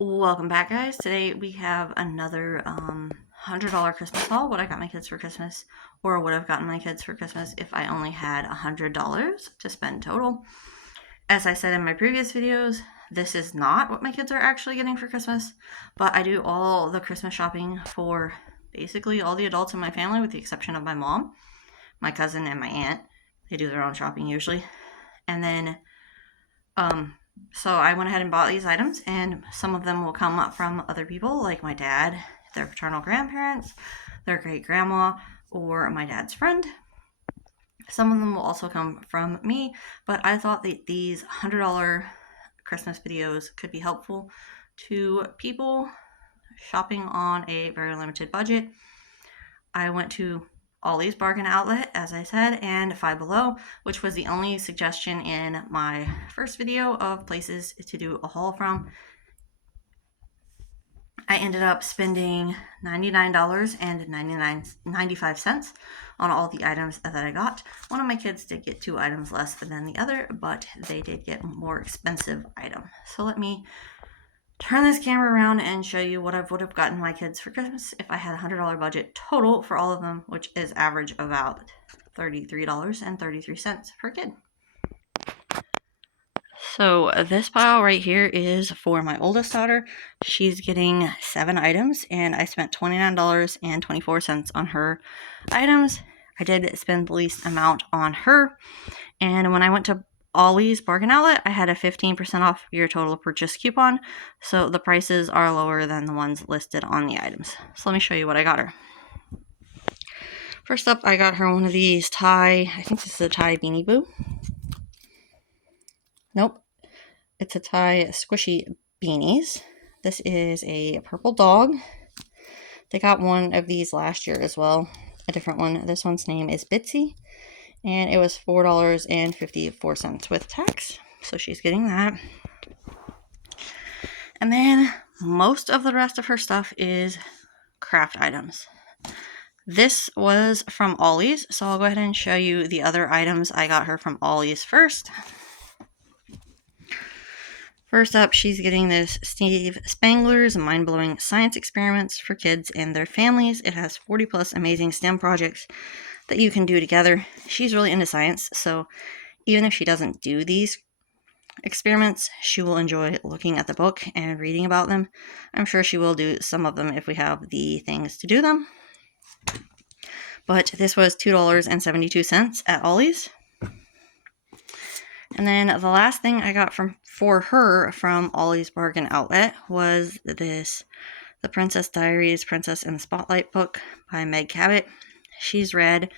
Welcome back, guys. Today we have another $100 Christmas haul. What I got my kids for Christmas, or would have gotten my kids for Christmas if I only had $100 to spend total. As I said in my previous videos, this is not what my kids are actually getting for Christmas, but I do all the Christmas shopping for basically all the adults in my family, with the exception of my mom, my cousin, and my aunt. They do their own shopping usually. And then so I went ahead and bought these items, and some of them will come up from other people, like my dad, their paternal grandparents, their great grandma, or my dad's friend. Some of them will also come from me, but I thought that these $100 Christmas videos could be helpful to people shopping on a very limited budget. I went to Ollie's Bargain Outlet, as I said, and Five Below, which was the only suggestion in my first video of places to do a haul from. I ended up spending $99.95 on all the items that I got. One of my kids did get 2 items less than the other, but they did get more expensive items. So let me turn this camera around and show you what I would have gotten my kids for Christmas if I had a $100 budget total for all of them, which is average about $33.33 per kid. So this pile right here is for my oldest daughter. She's getting 7 items, and I spent $29.24 on her items. I did spend the least amount on her, and when I went to Ollie's Bargain Outlet, I had a 15% off your total purchase coupon, so the prices are lower than the ones listed on the items. So let me show you what I got her. First up, I got her one of these I think this is a Thai Beanie Boo. Nope, it's a Thai squishy beanies. This is a purple dog. They got one of these last year as well, a different one. This one's name is Bitsy, and it was $4.54 with tax, so she's getting that. And then most of the rest of her stuff is craft items. This was from Ollie's, so I'll go ahead and show you the other items I got her from Ollie's first. First up, she's getting this Steve Spangler's Mind-Blowing Science Experiments for Kids and Their Families. It has 40 plus amazing STEM projects that you can do together. She's really into science, so even if she doesn't do these experiments, she will enjoy looking at the book and reading about them. I'm sure she will do some of them if we have the things to do them. But this was $2.72 at Ollie's. And then the last thing I got for her from Ollie's Bargain Outlet was this, The Princess Diaries, Princess in the Spotlight book by Meg Cabot. She's read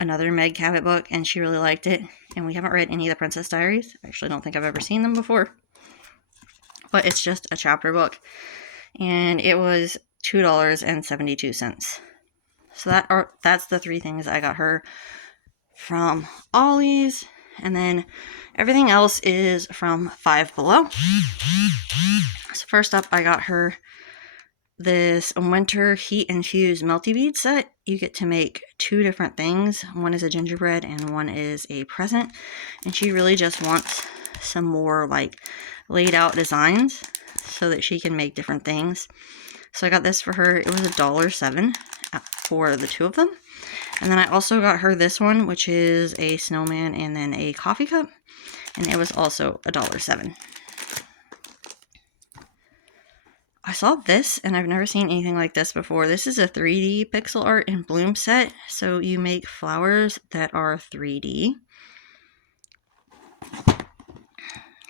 another Meg Cabot book, and she really liked it. And we haven't read any of the Princess Diaries. I actually don't think I've ever seen them before. But it's just a chapter book. And it was $2.72. So that's the 3 things I got her from Ollie's. And then everything else is from Five Below. So first up, I got her this winter heat infused melty bead set. You get to make 2 different things. One is a gingerbread and one is a present. And she really just wants some more like laid out designs so that she can make different things. So I got this for her. It was $1.07 for the 2 of them. And then I also got her this one, which is a snowman and then a coffee cup. And it was also $1.07. I saw this, and I've never seen anything like this before. This is a 3D pixel art and bloom set. So you make flowers that are 3D.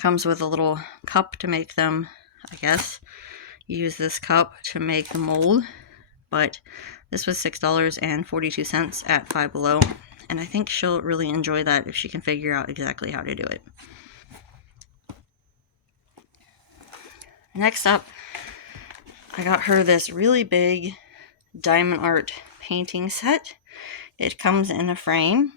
Comes with a little cup to make them, I guess. You use this cup to make the mold. But this was $6.42 at Five Below, and I think she'll really enjoy that if she can figure out exactly how to do it. Next up, I got her this really big diamond art painting set. It comes in a frame,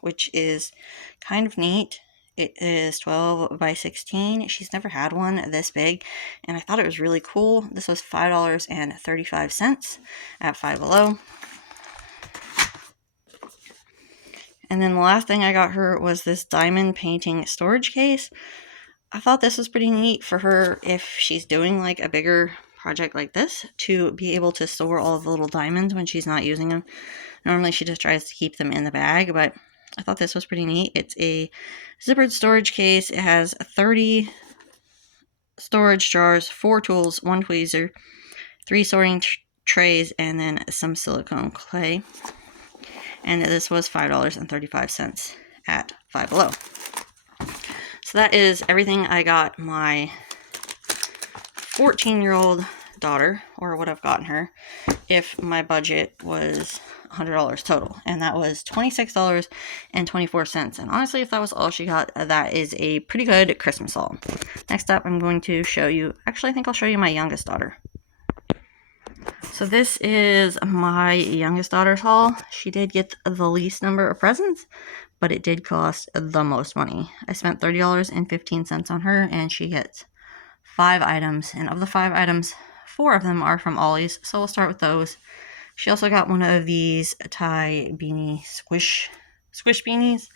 which is kind of neat. It is 12 by 16. She's never had one this big, and I thought it was really cool. This was $5.35 at Five Below. And then the last thing I got her was this diamond painting storage case. I thought this was pretty neat for her if she's doing like a bigger project like this, to be able to store all of the little diamonds when she's not using them. Normally she just tries to keep them in the bag, but I thought this was pretty neat. It's a zippered storage case. It has 30 storage jars, 4 tools, 1 tweezer, 3 sorting trays, and then some silicone clay. And this was $5.35 at Five Below. So that is everything I got my 14-year-old daughter, or what I've gotten her, if my budget was $100 total, and that was $26.24. And honestly, if that was all she got, that is a pretty good Christmas haul. Next up, I'm going to show you, actually I think I'll show you my youngest daughter. So this is my youngest daughter's haul. She did get the least number of presents, but it did cost the most money. I spent $30.15 on her, and she gets 5 items, and of the 5 items, 4 of them are from Ollie's, so we'll start with those. She also got one of these tie beanie squish beanies,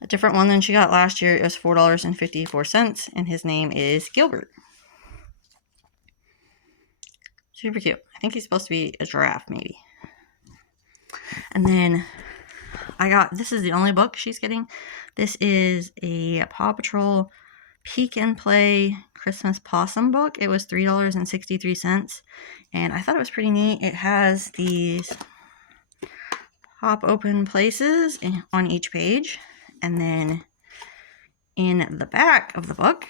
a different one than she got last year. It was $4.54, and his name is Gilbert. Super cute. I think he's supposed to be a giraffe, maybe. And then I got, this is the only book she's getting. This is a Paw Patrol Peek and Play Christmas Possum book. It was $3.63, and I thought it was pretty neat. It has these pop open places on each page, and then in the back of the book,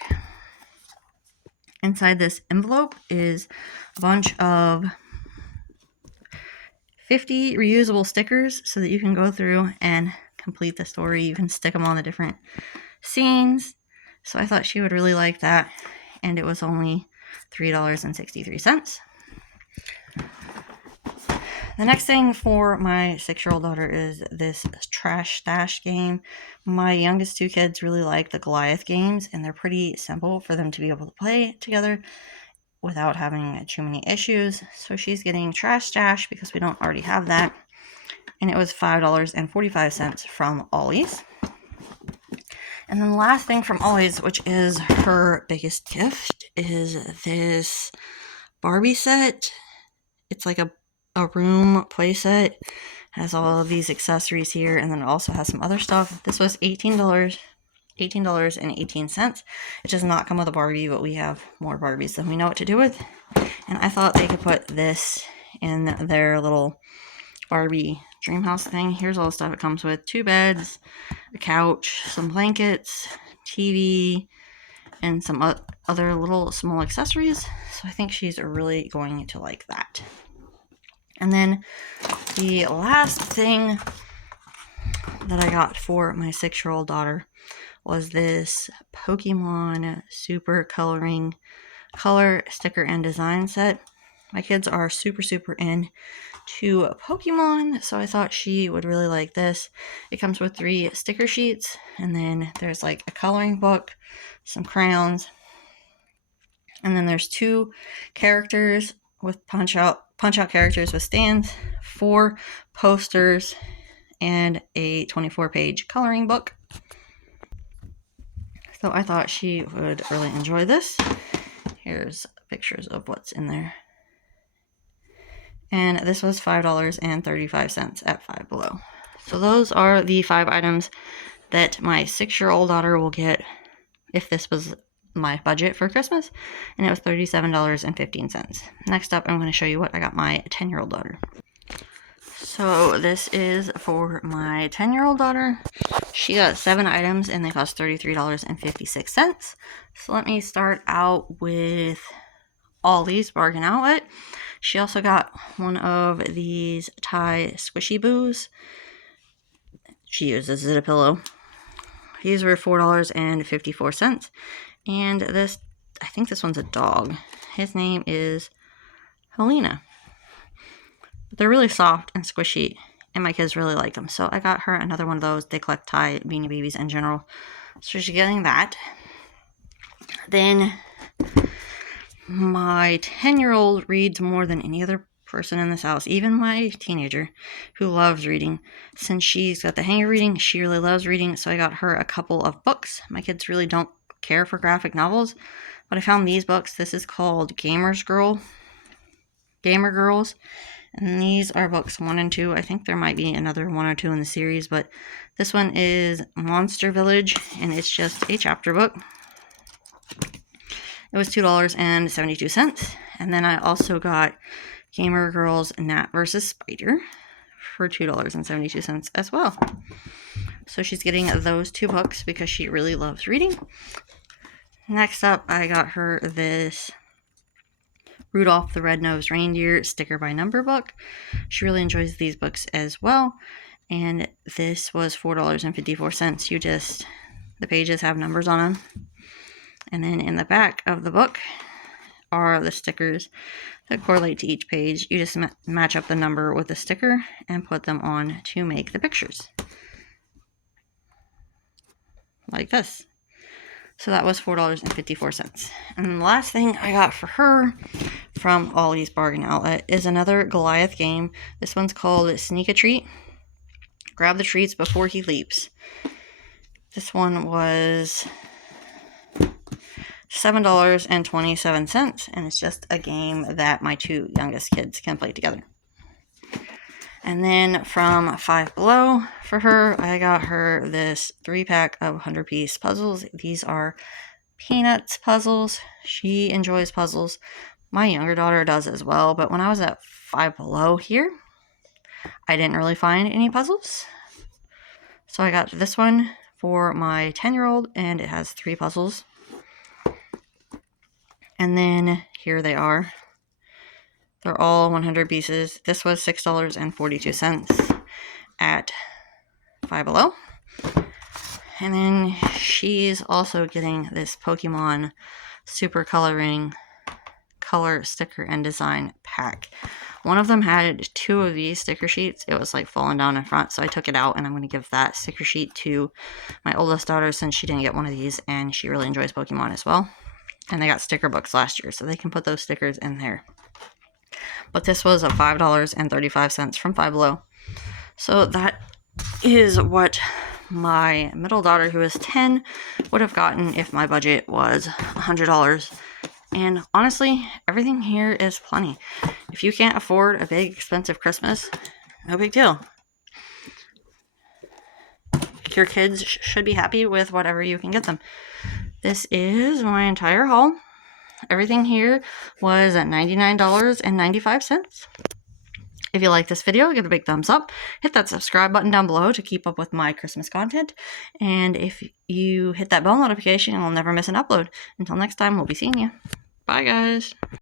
inside this envelope, is a bunch of 50 reusable stickers so that you can go through and complete the story. You can stick them on the different scenes. So I thought she would really like that, and it was only $3.63. The next thing for my 6-year-old daughter is this trash stash game. My youngest 2 kids really like the Goliath games, and they're pretty simple for them to be able to play together without having too many issues. So she's getting trash stash because we don't already have that, and it was $5.45 from Ollie's. And then the last thing from Ollie's, which is her biggest gift, is this Barbie set. It's like a room play set. It has all of these accessories here, and then it also has some other stuff. This was $18.18. It does not come with a Barbie, but we have more Barbies than we know what to do with. And I thought they could put this in their little Barbie dream house thing. Here's all the stuff it comes with: 2 beds, a couch, some blankets, TV, and some other little small accessories. So I think she's really going to like that. And then the last thing that I got for my 6-year-old daughter was this Pokemon Super color sticker and design set. My kids are super in to Pokemon, so I thought she would really like this. It comes with 3 sticker sheets, and then there's like a coloring book, some crayons, and then there's 2 characters with punch out characters with stands, 4 posters, and a 24-page coloring book. So I thought she would really enjoy this. Here's pictures of what's in there. And this was $5.35 at Five Below. So those are the 5 items that my 6-year-old daughter will get if this was my budget for Christmas, and it was $37.15. Next up, I'm going to show you what I got my 10-year-old daughter. So this is for my 10-year-old daughter. She got 7 items, and they cost $33.56. So let me start out with Ollie's Bargain Outlet. She also got one of these tie squishy boos. She uses it as a pillow. These were $4.54. And this, I think this one's a dog. His name is Helena. But they're really soft and squishy, and my kids really like them. So I got her another one of those. They collect tie Beanie Babies in general. So she's getting that. Then my 10-year-old reads more than any other person in this house, even my teenager who loves reading. Since she's got the hang of reading, she really loves reading, so I got her a couple of books. My kids really don't care for graphic novels, but I found these books. This is called Gamer Girls, and these are books 1 and 2. I think there might be another 1 or 2 in the series, but this one is Monster Village, and it's just a chapter book. It was $2.72, and then I also got Gamer Girls Gnat vs. Spider for $2.72 as well. So she's getting those 2 books because she really loves reading. Next up, I got her this Rudolph the Red-Nosed Reindeer sticker by number book. She really enjoys these books as well. And this was $4.54. The pages have numbers on them. And then in the back of the book are the stickers that correlate to each page. You just match up the number with the sticker and put them on to make the pictures. Like this. So that was $4.54. And the last thing I got for her from Ollie's Bargain Outlet is another Goliath game. This one's called Sneak a Treat. Grab the treats before he leaps. This one was $7.27, and it's just a game that my 2 youngest kids can play together. And then from Five Below for her, I got her this 3-pack of 100-piece puzzles. These are Peanuts puzzles. She enjoys puzzles. My younger daughter does as well, but when I was at Five Below here, I didn't really find any puzzles. So I got this one for my 10-year-old, and it has 3 puzzles. And then here they are. They're all 100 pieces. This was $6.42 at Five Below. And then she's also getting this Pokemon Super Coloring Color Sticker and Design Pack. One of them had 2 of these sticker sheets. It was like falling down in front, so I took it out, and I'm going to give that sticker sheet to my oldest daughter since she didn't get one of these, and she really enjoys Pokemon as well. And they got sticker books last year, so they can put those stickers in there. But this was a $5.35 from Five Below. So that is what my middle daughter, who is 10, would have gotten if my budget was $100. And honestly, everything here is plenty. If you can't afford a big, expensive Christmas, no big deal. Your kids should be happy with whatever you can get them. This is my entire haul. Everything here was at $99.95. If you like this video, give it a big thumbs up. Hit that subscribe button down below to keep up with my Christmas content. And if you hit that bell notification, you'll never miss an upload. Until next time, we'll be seeing you. Bye, guys.